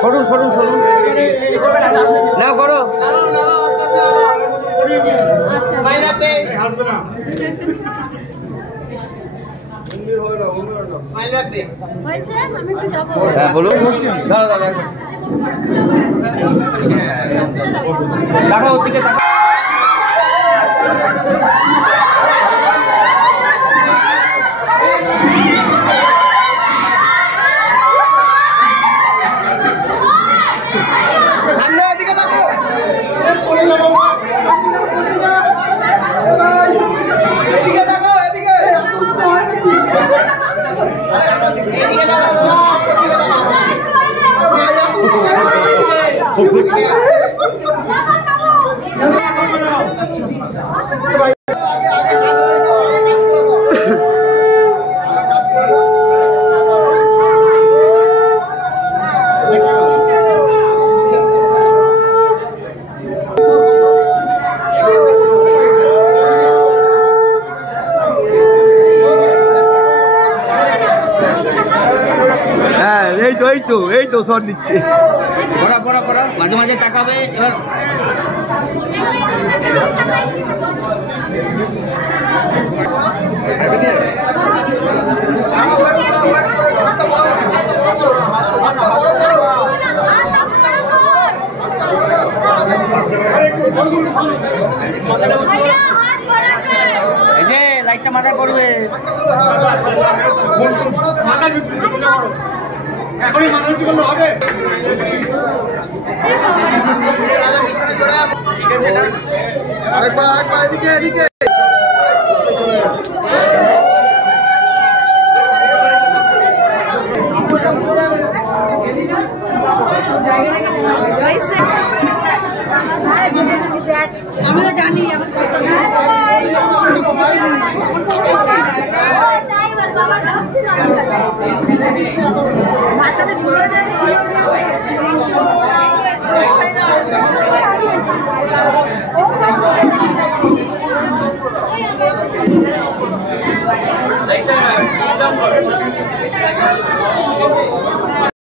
সরুন সরুন সরুন না করো হ্যাঁ বলুন দেখো ওদিকে এই তো শট দিচ্ছে পড়া পড়া পড়া মাঝে মাঝে তাকাবে এবার এই যে লাইটটা মাথা করবে এখনই মাথা কি করলে হবে আরেকবার এদিকে এদিকে আমিও জানি আমার কথা